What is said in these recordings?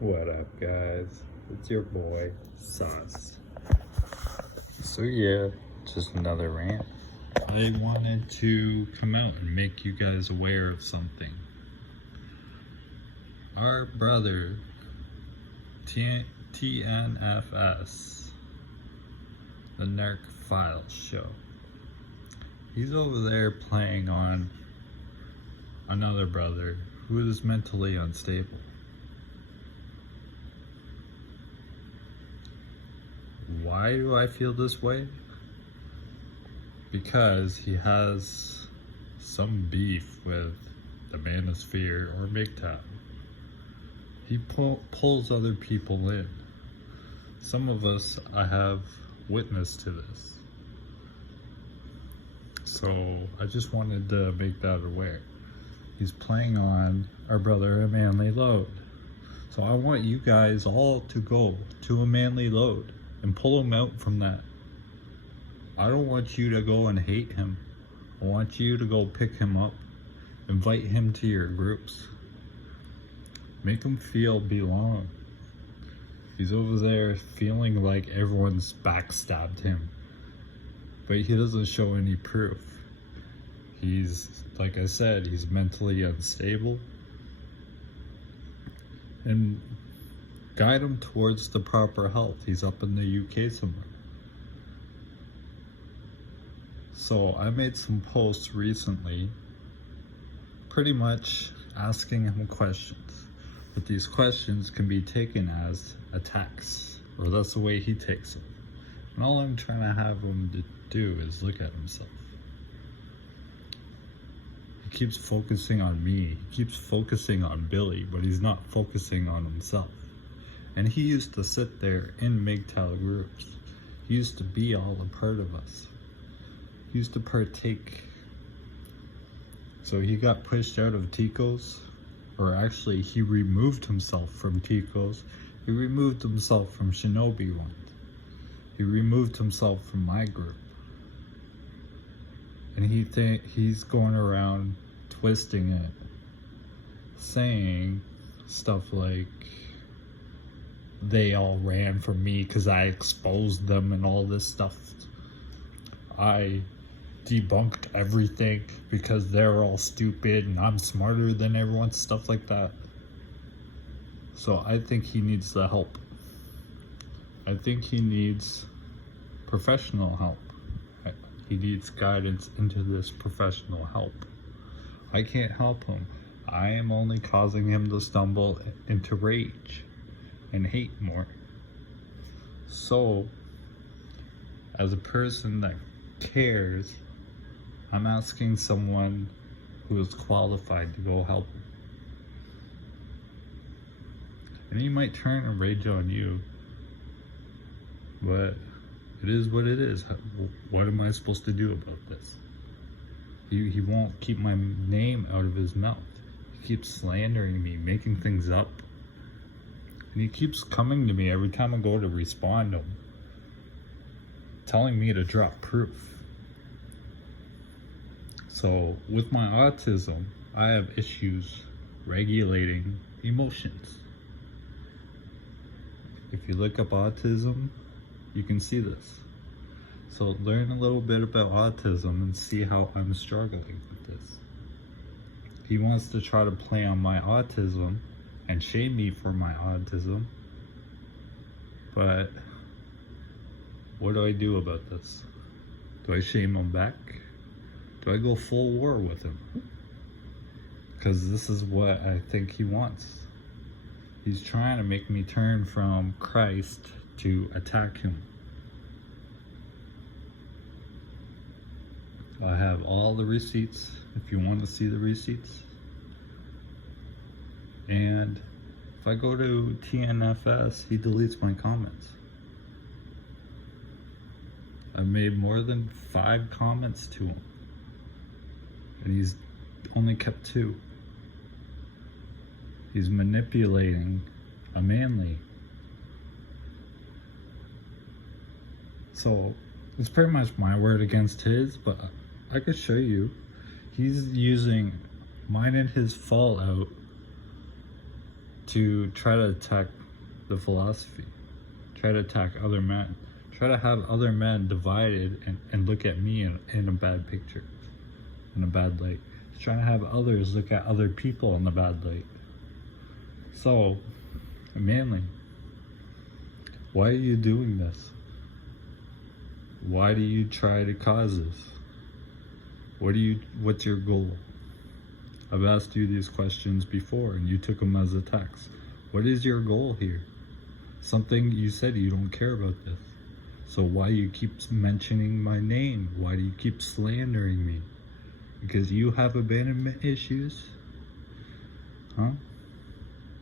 What up, guys? It's your boy, Sauce. So yeah, just another rant. I wanted to come out and make you guys aware of something. Our brother, TNFS, the Narc Files show. He's over there playing on another brother who is mentally unstable. Why do I feel this way? Because he has some beef with the Manosphere or MGTOW. He pulls other people in. Some of us, I have witnessed to this. So I just wanted to make that aware. He's playing on our brother Amanley Load. So I want you guys all to go to Amanley Load and pull him out from that. I don't want you to go and hate him. I want you to go pick him up, invite him to your groups, make him feel belong. He's over there feeling like everyone's backstabbed him, but he doesn't show any proof. He's, like I said, he's mentally unstable, and guide him towards the proper health. He's up in the UK somewhere. So I made some posts recently pretty much asking him questions, but these questions can be taken as attacks, or that's the way he takes them. And all I'm trying to have him to do is look at himself. He keeps focusing on me, he keeps focusing on Billy, but he's not focusing on himself. And he used to sit there in MGTOW groups. He used to be all a part of us. He used to partake. So he got pushed out of Tico's, or actually he removed himself from Tico's. He removed himself from Shinobi One. He removed himself from my group. And he's going around twisting it, saying stuff like, they all ran from me because I exposed them and all this stuff. I debunked everything because they're all stupid and I'm smarter than everyone, stuff like that. So I think he needs the help. I think he needs professional help. He needs guidance into this professional help. I can't help him. I am only causing him to stumble into rage and hate more. So, as a person that cares, I'm asking someone who is qualified to go help him. And he might turn and rage on you, but it is what it is. What am I supposed to do about this? He won't keep my name out of his mouth. He keeps slandering me, making things up. And he keeps coming to me every time I go to respond to him, telling me to drop proof. So with my autism, I have issues regulating emotions. If you look up autism, you can see this. So learn a little bit about autism and see how I'm struggling with this. He wants to try to play on my autism and shame me for my autism, but what do I do about this? Do I shame him back? Do I go full war with him? Because this is what I think he wants. He's trying to make me turn from Christ to attack him. I have all the receipts if you want to see the receipts. And if I go to TNFS, he deletes my comments. I've made more than 5 comments to him, and he's only kept 2. He's manipulating Amanley. So it's pretty much my word against his, but I could show you. He's using mine and his fallout to try to attack the philosophy, try to attack other men, try to have other men divided and look at me in a bad picture, in a bad light. He's trying to have others look at other people in the bad light. So, Manly, why are you doing this? Why do you try to cause this? What's your goal? I've asked you these questions before and you took them as a text. What is your goal here? Something you said you don't care about this. So why you keep mentioning my name? Why do you keep slandering me? Because you have abandonment issues? Huh?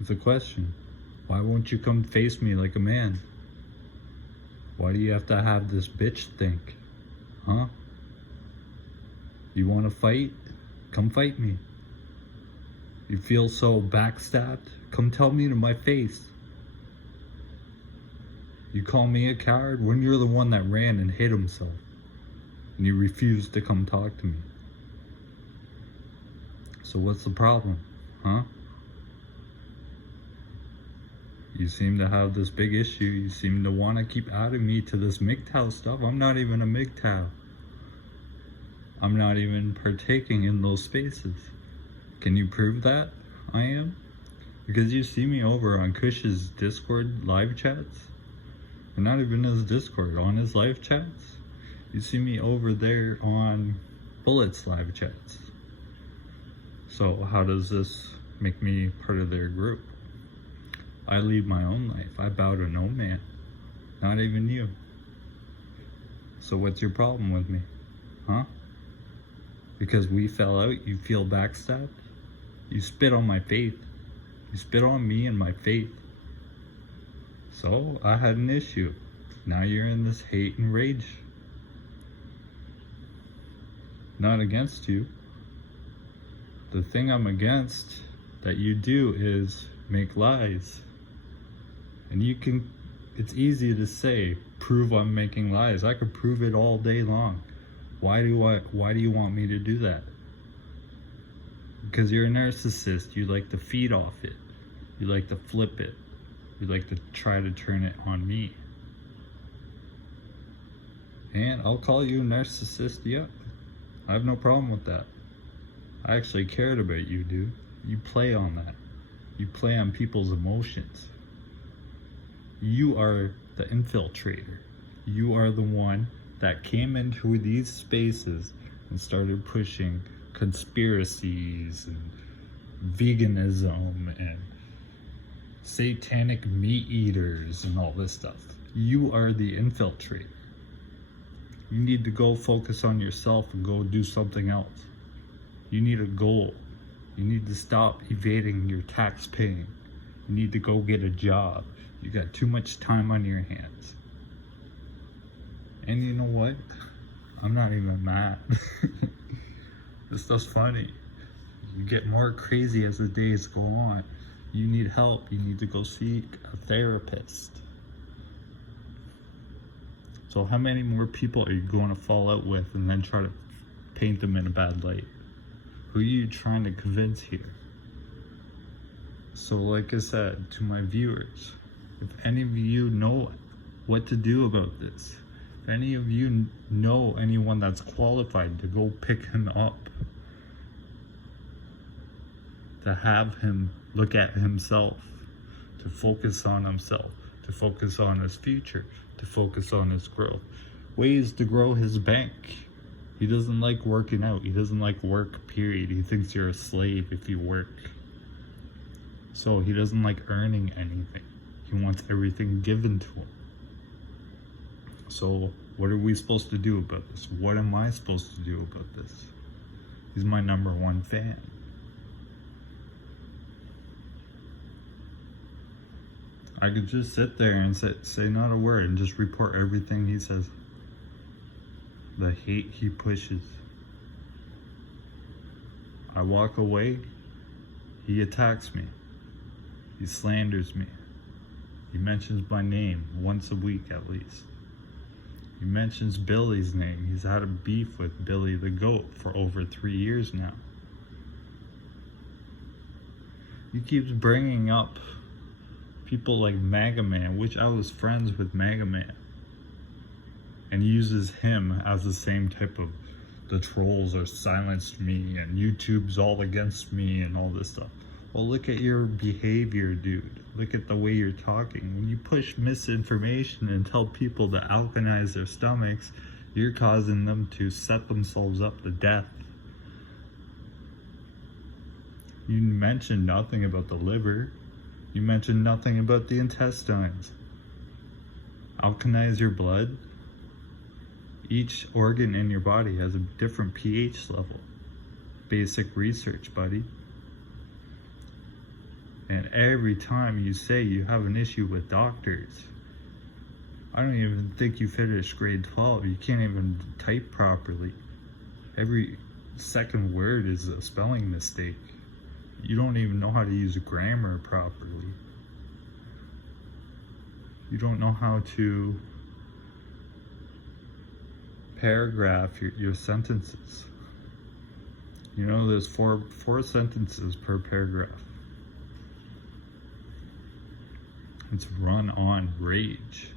It's a question. Why won't you come face me like a man? Why do you have to have this bitch think? Huh? You want to fight? Come fight me. You feel so backstabbed? Come tell me to my face. You call me a coward when you're the one that ran and hit himself. And you refused to come talk to me. So what's the problem? Huh? You seem to have this big issue. You seem to want to keep adding me to this MGTOW stuff. I'm not even a MGTOW. I'm not even partaking in those spaces. Can you prove that I am? Because you see me over on Kush's Discord live chats. Or not even his Discord, on his live chats. You see me over there on Bullet's live chats. So how does this make me part of their group? I lead my own life. I bow to no man. Not even you. So what's your problem with me? Huh? Because we fell out, you feel backstabbed? You spit on my faith. You spit on me and my faith. So I had an issue. Now you're in this hate and rage. Not against you. The thing I'm against that you do is make lies. And you can, it's easy to say, prove I'm making lies. I could prove it all day long. Why do you want me to do that? Because you're a narcissist. You like to feed off it. You like to flip it. You like to try to turn it on me. And I'll call you a narcissist, yeah. I have no problem with that. I actually cared about you, dude. You play on that. You play on people's emotions. You are the infiltrator. You are the one that came into these spaces and started pushing conspiracies and veganism and satanic meat eaters and all this stuff. You are the infiltrator. You need to go focus on yourself and go do something else. You need a goal. You need to stop evading your tax paying. You need to go get a job. You got too much time on your hands. And you know what? I'm not even mad. This stuff's funny. You get more crazy as the days go on. You need help. You need to go seek a therapist. So how many more people are you going to fall out with and then try to paint them in a bad light? Who are you trying to convince here? So like I said to my viewers, if any of you know what to do about this, if any of you know anyone that's qualified to go pick him up, to have him look at himself, to focus on himself, to focus on his future, to focus on his growth, ways to grow his bank. He doesn't like working out. He doesn't like work, period. He thinks you're a slave if you work. So he doesn't like earning anything. He wants everything given to him. So what are we supposed to do about this? What am I supposed to do about this? He's my #1 fan. I could just sit there and say not a word and just report everything he says. The hate he pushes. I walk away, he attacks me. He slanders me. He mentions my name once a week at least. He mentions Billy's name. He's had a beef with Billy the Goat for over 3 years now. He keeps bringing up people like Mega Man, which I was friends with Mega Man, and uses him as the same type of, the trolls are silenced me and YouTube's all against me and all this stuff. Well, look at your behavior, dude. Look at the way you're talking. When you push misinformation and tell people to alkalize their stomachs, you're causing them to set themselves up to death. You mentioned nothing about the liver. You mentioned nothing about the intestines. Alkalize your blood. Each organ in your body has a different pH level. Basic research, buddy. And every time you say you have an issue with doctors, I don't even think you finished grade 12. You can't even type properly. Every second word is a spelling mistake. You don't even know how to use grammar properly. You don't know how to paragraph your sentences. You know, there's four sentences per paragraph. It's run on rage,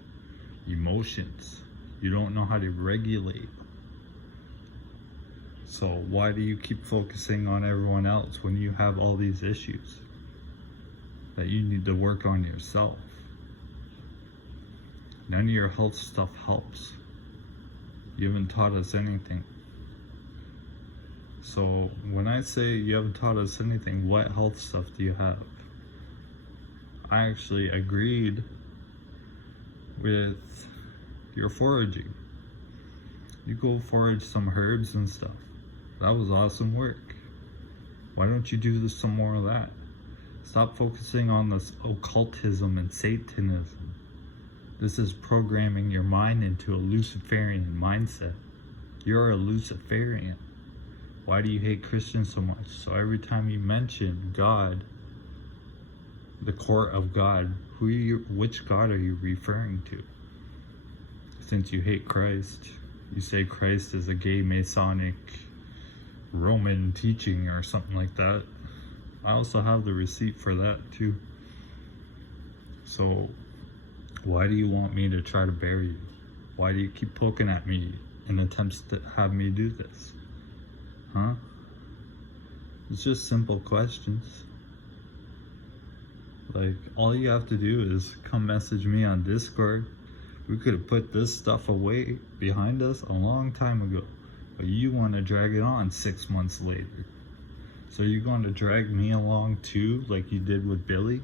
emotions. You don't know how to regulate. So why do you keep focusing on everyone else when you have all these issues that you need to work on yourself? None of your health stuff helps. You haven't taught us anything. So when I say you haven't taught us anything, what health stuff do you have? I actually agreed with your foraging. You go forage some herbs and stuff. That was awesome work. Why don't you do some more of that? Stop focusing on this occultism and Satanism. This is programming your mind into a Luciferian mindset. You're a Luciferian. Why do you hate Christians so much? So every time you mention God, the court of God, which God are you referring to? Since you hate Christ, you say Christ is a gay Masonic Roman teaching or something like that. I also have the receipt for that too. So why do you want me to try to bury you? Why do you keep poking at me in attempts to have me do this? Huh? It's just simple questions. Like, all you have to do is come message me on Discord. We could have put this stuff away behind us a long time ago. But you want to drag it on 6 months later. So you're going to drag me along too, like you did with Billy?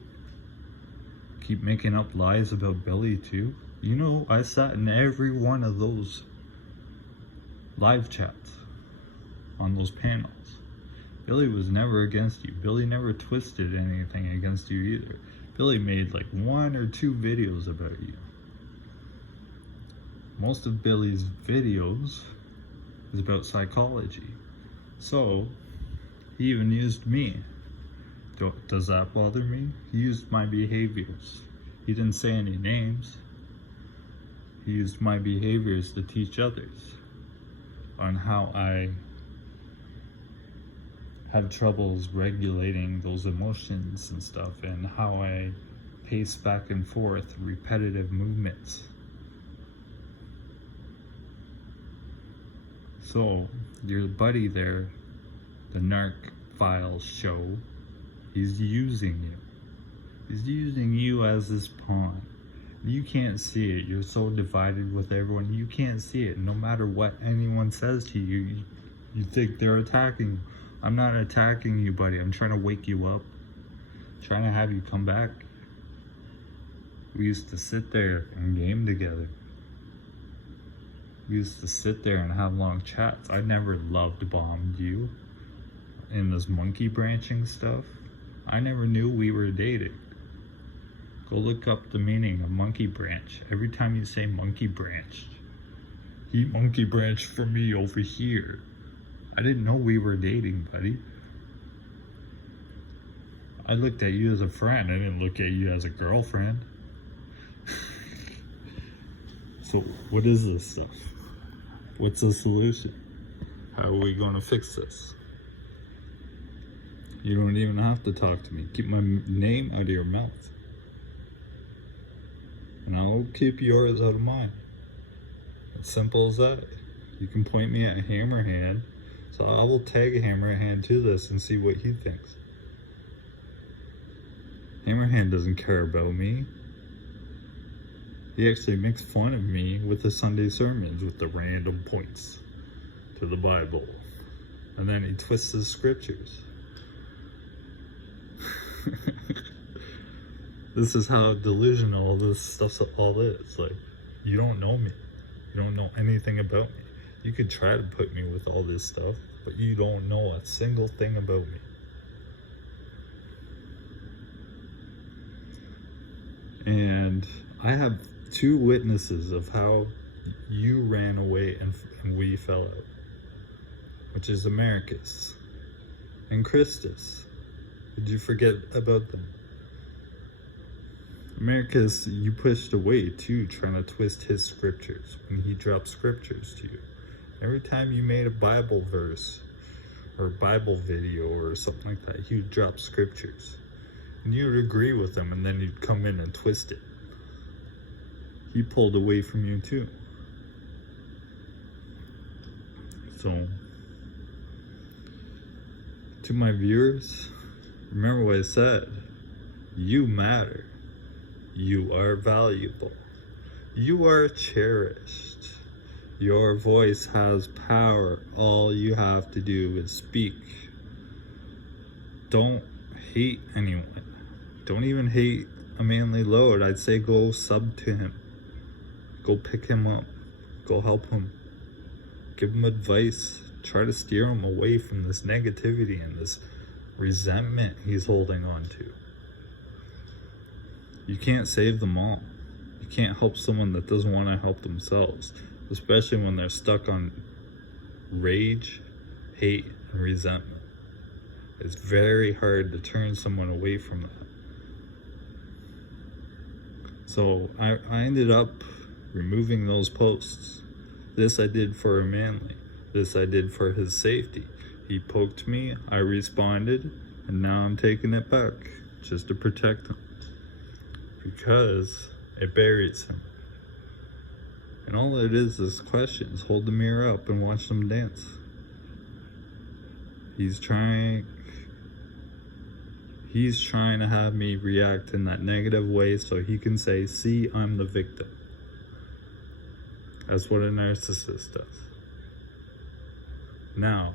Keep making up lies about Billy too? You know, I sat in every one of those live chats on those panels. Billy was never against you. Billy never twisted anything against you either. Billy made like 1 or 2 videos about you. Most of Billy's videos is about psychology. So, he even used me. Does that bother me? He used my behaviors. He didn't say any names. He used my behaviors to teach others on how I have troubles regulating those emotions and stuff, and how I pace back and forth repetitive movements. So your buddy there, the Narc Files show, he's using you. He's using you as his pawn. You can't see it. You're so divided with everyone. You can't see it. No matter what anyone says to you, you think they're attacking you. I'm not attacking you, buddy. I'm trying to wake you up. Trying to have you come back. We used to sit there and game together. We used to sit there and have long chats. I never love-bombed you in this monkey branching stuff. I never knew we were dating. Go look up the meaning of monkey branch. Every time you say monkey branched, he monkey branched for me over here. I didn't know we were dating, buddy. I looked at you as a friend. I didn't look at you as a girlfriend. So what is this stuff? What's the solution? How are we going to fix this? You don't even have to talk to me. Keep my name out of your mouth. And I'll keep yours out of mine. As simple as that. You can point me at Hammerhand, so I will tag Hammerhand to this and see what he thinks. Hammerhand doesn't care about me. He actually makes fun of me with the Sunday sermons with the random points to the Bible. And then he twists the scriptures. This is how delusional this stuff all is. Like, you don't know me. You don't know anything about me. You could try to put me with all this stuff, but you don't know a single thing about me. And I have 2 witnesses of how you ran away and we fell out, which is Americus and Christus. Did you forget about them? Americus, you pushed away too, trying to twist his scriptures when he dropped scriptures to you. Every time you made a Bible verse or a Bible video or something like that, he would drop scriptures. And you would agree with him, and then you'd come in and twist it. He pulled away from you too. So, to my viewers, remember what I said. You matter. You are valuable. You are cherished. Your voice has power. All you have to do is speak. Don't hate anyone. Don't even hate Amanley Load. I'd say go sub to him. Go pick him up. Go help him. Give him advice. Try to steer him away from this negativity and this resentment he's holding on to. You can't save them all. You can't help someone that doesn't want to help themselves, especially when they're stuck on rage, hate, and resentment. It's very hard to turn someone away from that. So I ended up removing those posts. This I did for Amanley. This I did for his safety. He poked me, I responded, and now I'm taking it back just to protect him. Because it buries him. And all it is questions. Hold the mirror up and watch them dance. He's trying to have me react in that negative way so he can say, see, I'm the victim. That's what a narcissist does. Now,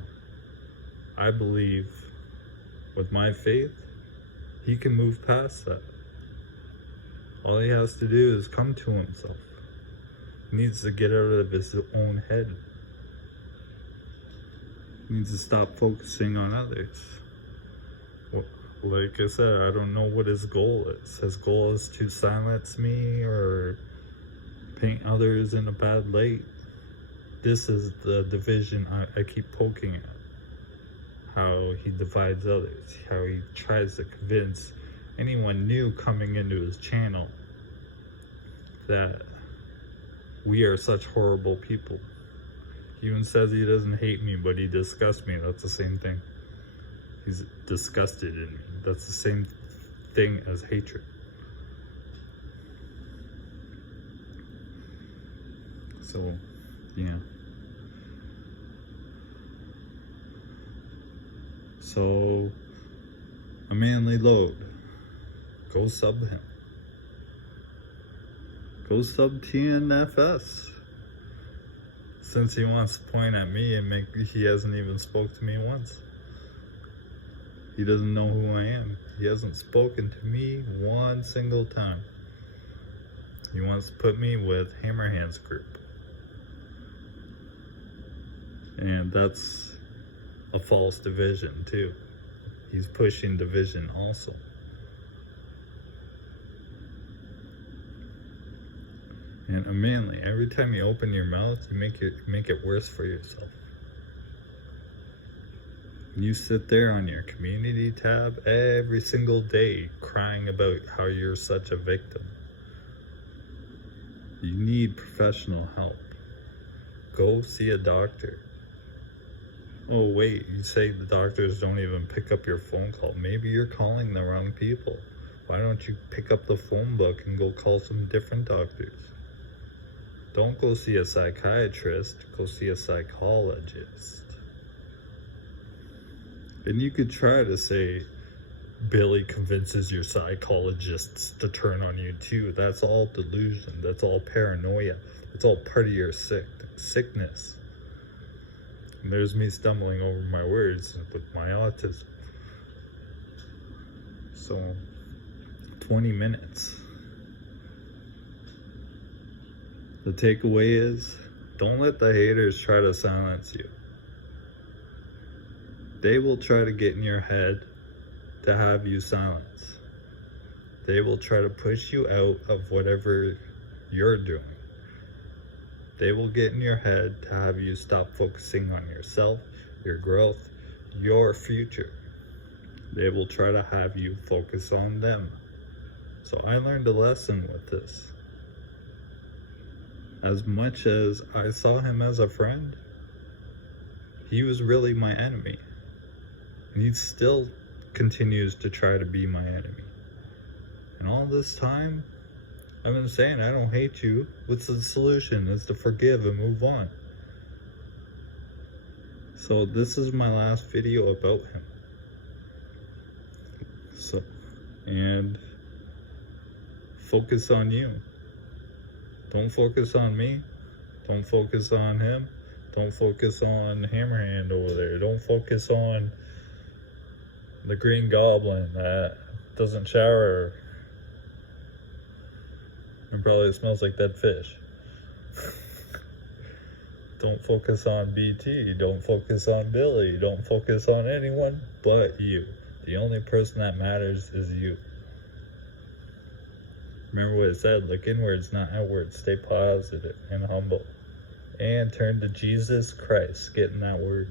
I believe with my faith, he can move past that. All he has to do is come to himself. He needs to get out of his own head. He needs to stop focusing on others. Well, like I said, I don't know what his goal is. His goal is to silence me or paint others in a bad light. This is the division I keep poking at. How he divides others. How he tries to convince anyone new coming into his channel that we are such horrible people. He even says he doesn't hate me, but he disgusts me. That's the same thing. He's disgusted in me. That's the same thing as hatred. So, yeah. So, Amanley Load. Go sub him. Go sub TNFS. Since he wants to point at me and he hasn't even spoke to me once. He doesn't know who I am. He hasn't spoken to me one single time. He wants to put me with Hammerhand's group. And that's a false division too. He's pushing division also. And Amanley, every time you open your mouth, you make it worse for yourself. You sit there on your community tab every single day crying about how you're such a victim. You need professional help. Go see a doctor. Oh wait, you say the doctors don't even pick up your phone call. Maybe you're calling the wrong people. Why don't you pick up the phone book and go call some different doctors? Don't go see a psychiatrist, go see a psychologist. And you could try to say Billy convinces your psychologists to turn on you too. That's all delusion. That's all paranoia. It's all part of your sickness. And there's me stumbling over my words with my autism. So, 20 minutes. The takeaway is, don't let the haters try to silence you. They will try to get in your head to have you silence. They will try to push you out of whatever you're doing. They will get in your head to have you stop focusing on yourself, your growth, your future. They will try to have you focus on them. So I learned a lesson with this. As much as I saw him as a friend, he was really my enemy. And he still continues to try to be my enemy. And all this time, I've been saying, I don't hate you. What's the solution? Is to forgive and move on. So this is my last video about him. And focus on you. Don't focus on me. Don't focus on him. Don't focus on Hammerhand over there. Don't focus on the Green Goblin that doesn't shower. It probably smells like dead fish. Don't focus on BT. Don't focus on Billy. Don't focus on anyone but you. The only person that matters is you. Remember what it said, look inwards, not outwards. Stay positive and humble. And turn to Jesus Christ. Get in that word.